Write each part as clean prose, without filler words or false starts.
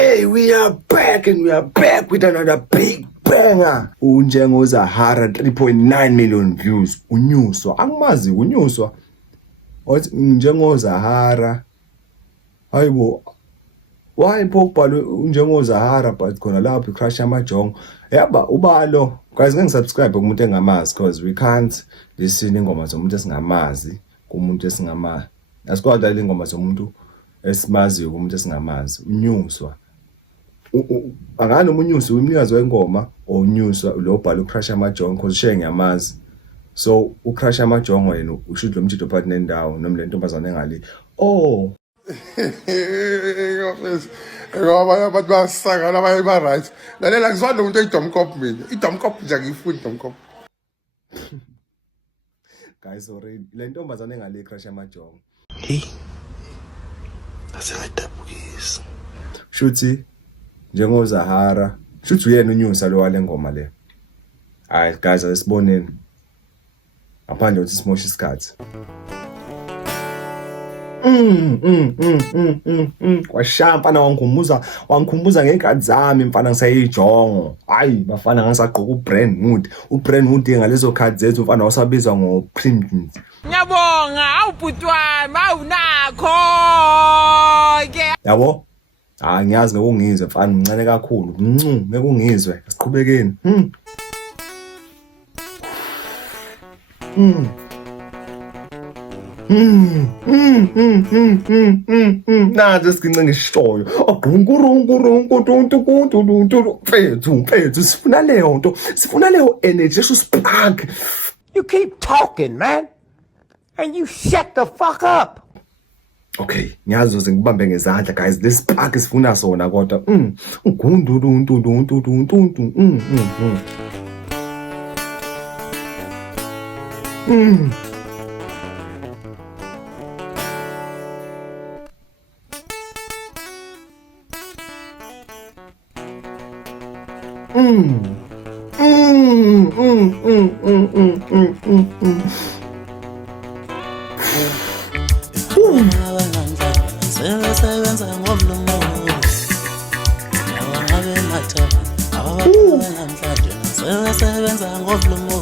Hey, we are back and we are back with another big banger. Unjengo Zahara 3.9 million views. Unyuswa. Angimazi unyuswa. Wathi Unjengo Zahara. Hayibo. Why pokubhalwe Unjengo Zahara but khona lapho crush amajongo. Yaba ubalo. Guys ngeke subscribe kumuntu engamazi because we can't listen ingoma zomuntu esingamazi kumuntu esingamazi. Asikwazi le ingoma zomuntu esimaziyo kumuntu esingamazi. Unyuswa. Angani umunyusi umnikazi wengoma onyuswa lo bhala ucrush amajongo because ushiye ngiyamazi. So ucrush amajongo yena ushuthi lo mthetho phakathi nendawo noma le ntombazane engali. Oh. Ngoba abantu basakala abaye ba right. Lalela ngizwanda umuntu eyidomkop mina. Idomkop nje ngiyifuni idomkop. Guys sorry le ntombazane engali crush amajongo. Hey. Asengidabukisa. Shuthi njengo Zahara shuthi uyena unyusa lo wale ngoma le. Hayi guys asiboneni. Ngaphandle ukuthi simoshe isikhathi. Kwashampa na wangikhumbuza ngeenkathi zami mfana ngisayijongo. Hayi bafana ngisagqoka uBrand Hood ngalezo khathi zethu mfana wasabizwa ngoPrince. Ngiyabonga awubhuti wami awunakho ke. Yabo? Ah ngiyazi ngekungizwe mfana mncane kakhulu. Ngeke ungizwe. Siqhubekeni. Nazo sigince ngishoyo. Mfethu sifuna leyo nto. Sifuna leyo energy spark. You keep talking, man. And you shut the fuck up. Okay, ngiyazi ngibambe ngezandla guys. This spark sifuna sona kodwa. Sebenza ngomlomo. Lawa ngabe matha. Namhlanje sebenza ngomlomo.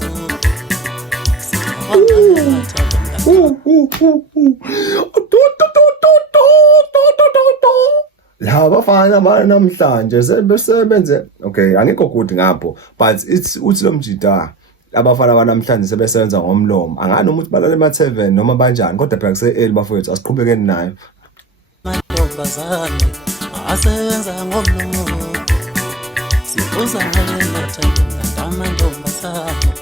La bafana namhlanje sebesebenze. Okay, angikho good ngapho, but uthi lo mjida abafana banamhlanje sebesebenza ngomlomo. Angani umuntu balale ema7 noma banjani kodwa phela kuse bafowethu asiqhubekeni nayo. Mantombazane asebenza ngomlomo. Sibuza ngale matha amantombazane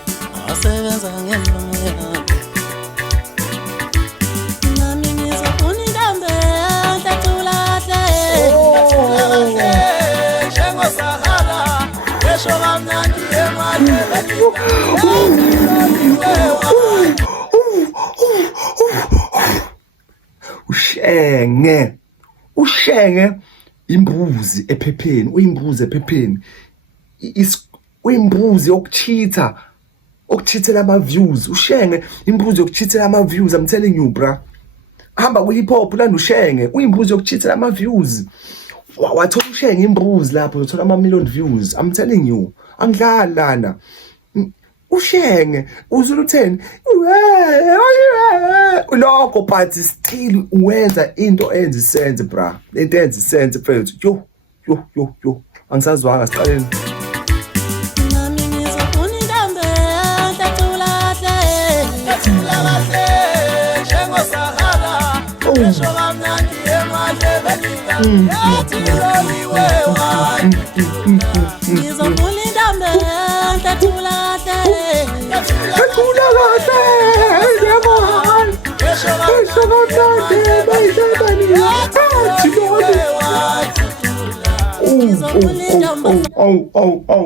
asebenza ngomlomo yakhe. Nami ngizofuna intombi entatulahle. Njengo Zahara esho kamnandi emadleleni. Ushenge imbuzi ephepheni, uyimbuzi ephepheni. Uyimbuzi okuchithela ama views. Ushenge imbuzi yokuchithela ama views. I'm telling you bra. Hamba ku hip hop lana ushenge uyimbuzi yokuchithela ama views. Wathola ushenge imbuzi lapho uthola ama million views. I'm telling you. Angidlala lana. Ushenge uzulutheni lokho but still wenza into enza sense bra. Into enza sense mfethu. Yo angisazwanga siqaleni. Nami ngizofuna intombi entatulahle. Njengo Zahara esho kamnandi emadleleni. Yathi loliwe wani. Ngizofuna intombi entatulahle.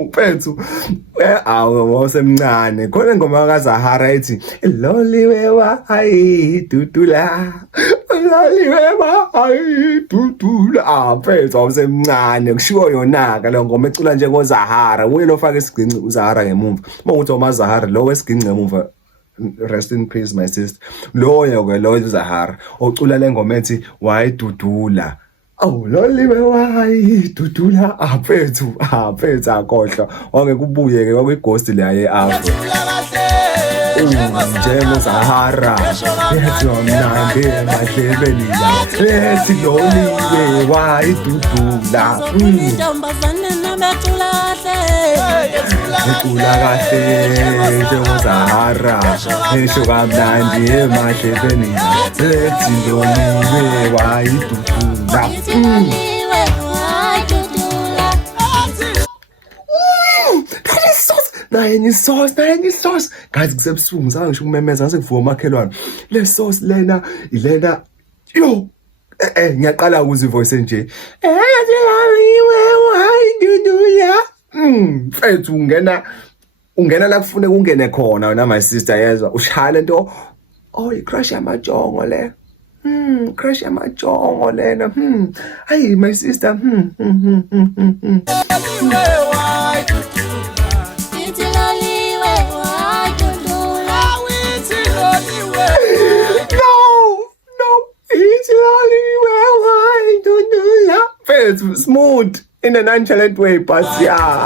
Mfethu wasemncane khona ingoma kaZahara ethi loliwe wayi dudula mfethu wasemncane kushiwo yonaka lo ngoma ecula njengoZahara uye lofaka isigcinci uZahara ngemumva mawuthi uMaZahara lo wesigcinci ngemumva rest in peace my sister loyo ke lo Zahara ocula le ngoma ethi wayidudula Oh loliwe wayidudula aphethu akhohlwa wangeke ubuye-ke kwakwi-ghost leya ye-afro njengozahara ethi wamnandi emahlebeni ethi loliwe wayidudula intombazane nabecula ecula kahle njengozahara esho kamnandi emahlebeni ethi loliwe wayidudula naye ngisosi guys kusebusuku ngisake ngisho ukumemeza ngase kuvuka umakhelwane le sauce lena ilena yo ngiyaqala ukuza ivoice nje mfethu ungena la kufuneka ungene khona wena my sister yezwa ushaya lento i-crush yamajongo le crush yamajongo lena hayi my sister It's smooth in a nonchalant way, but yeah.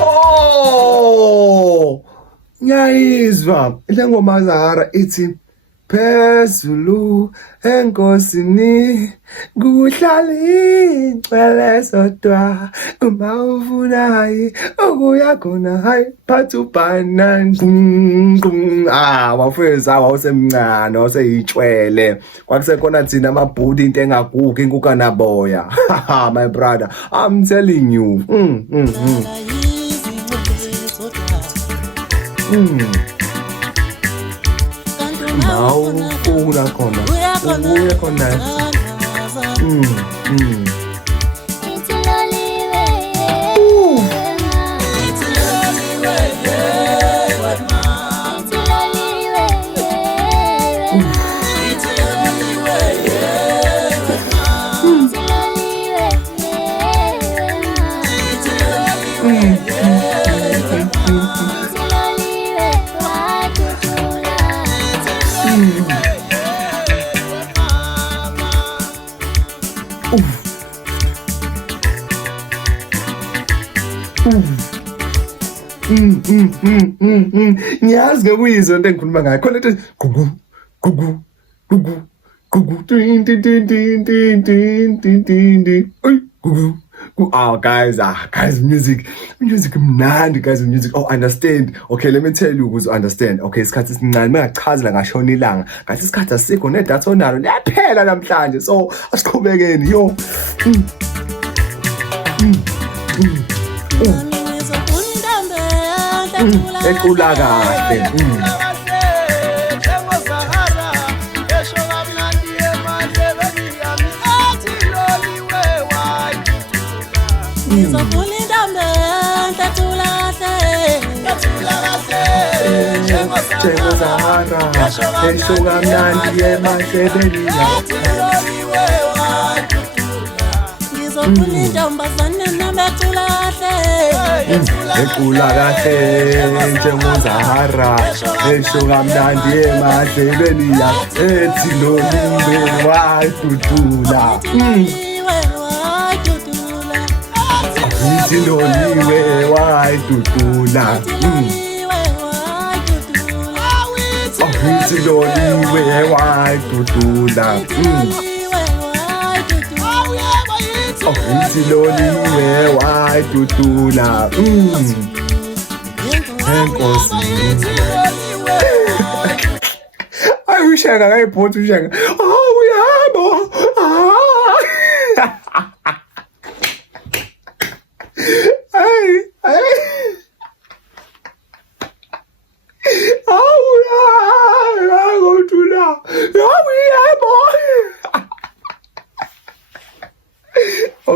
Oh, ngiyayizwa ile ngoma Zahara ithi phezulu enkosini kuhlali ingcwele sodwa uma ufuna hayi ukuya khona hayi phathubhana wafeza wawusemncane waseyitshwele kwakusekhona thina amabhudi into engagugi inkuka naboya my brother I'm telling you Ufuna khona ubuye khona ngiyazi ngekuyizwa into engikhuluma ngayo khona into gugu gugu gugu gugu tin tin tin tin tin tin tin tin gugu guys music mnandi guys music understand okay let me tell you ukuze understand okay isikhathi esincane mengachazela ngashona ilanga ngathi isikhathi asikho nedatha onalo liyaphela namhlanje so asiqhubekeni yo ecula kahle njengozahara esho kamnandi emahlebeni ecula kahle njengozahara esho kamnandi emahlebeni ethi loliwe wadudula ithi loliwe wadudula ithi loliwe wadudula ithi loliwe wadudula enkosi ayi ushaka kayibhothi ushaka uyabo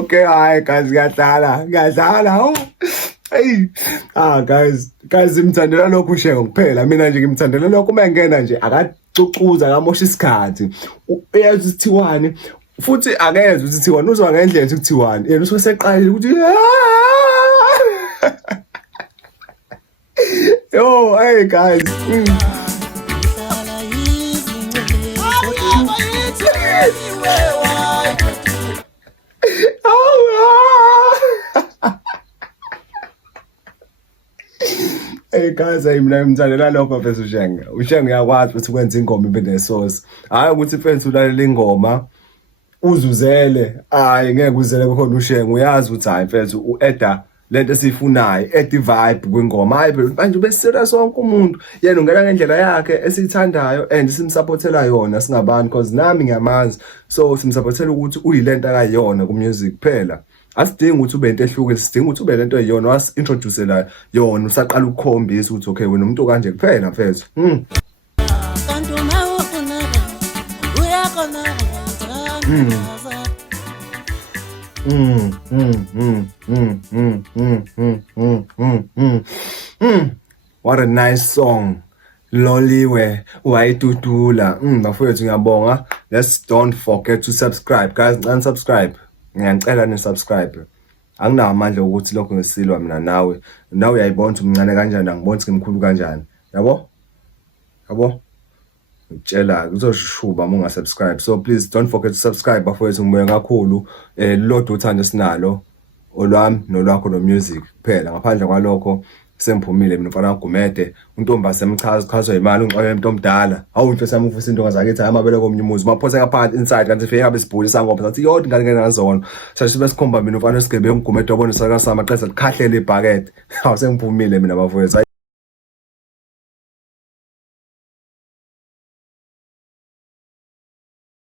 Okay, hayi guys, ngiyadlala. Hey, guys imthandela lokho ushengo kuphela. Mina nje ngimthandela lokho uma ngena nje akacucuza akamosha isikhathi. Uyazi T1 futhi akeze ukuthi T1 uzwa ngendlela ukuthi T1. Yena useqalile ukuthi yo, hey guys. Hey guys, mina ngimthandela lokho mfethu uShenge. uShenge uyakwazi ukuthi kwenza ingoma ibe nesource. Hayi ukuthi mfethu ulalela ingoma uzuzele. Hayi ngeke uzele khona uShenge. Uyazi ukuthi hayi mfethu ueda lento esifunayo, edi vibe kwingoma. Hayi phela manje ube serious wonke umuntu. Yena ungena ngendlela yakhe esithandayo and simsupportela yona singabani because nami ngiyamazi. So simsupportela ukuthi uyilento akayona ku music phela. Asidingi ukuthi ube into ehlukile, sidinga ukuthi ube lento eyona was-introduce la yona usaqala ukukhombisa ukuthi okay wena umuntu kanje kuphela mfethu. Kanti uma ufuna uyakhona What a nice song. Loliwe wayitutula. Bafowethu ngiyabonga. Let's don't forget to subscribe guys, unsubscribe. Ngiyacela nisubscribe. Anginawo amandla ukuthi lokho ngisilwa mina nawe. Nawe uyayibona ukuthi umncane kanjani, angiboni ukuthi ngimkhulu kanjani. Yabo? Ngitshela uzoshuba uma ungasubscribe. So please don't forget to subscribe bafowethu, ngibuye kakhulu lodwa uthando sinalo olwami nolwakho no music kuphela. Ngaphandle kwalokho semphumile mina mfana kaGumede, untombazi semchazwa imali ungixoxe umuntu omdala. Hawu mfethu sami ufisa into ngazakithi amabele komnyumuzi maphose ngaphansi inside kanti fike ngabe sibhuli sangopha sathi yodwa ngane ngazona. Sibe sikhomba mina mfana uSigebe uGumede wabona isaka sama qesa likhahlele ibhakede. Hawu sengiphumile mina bafowethu.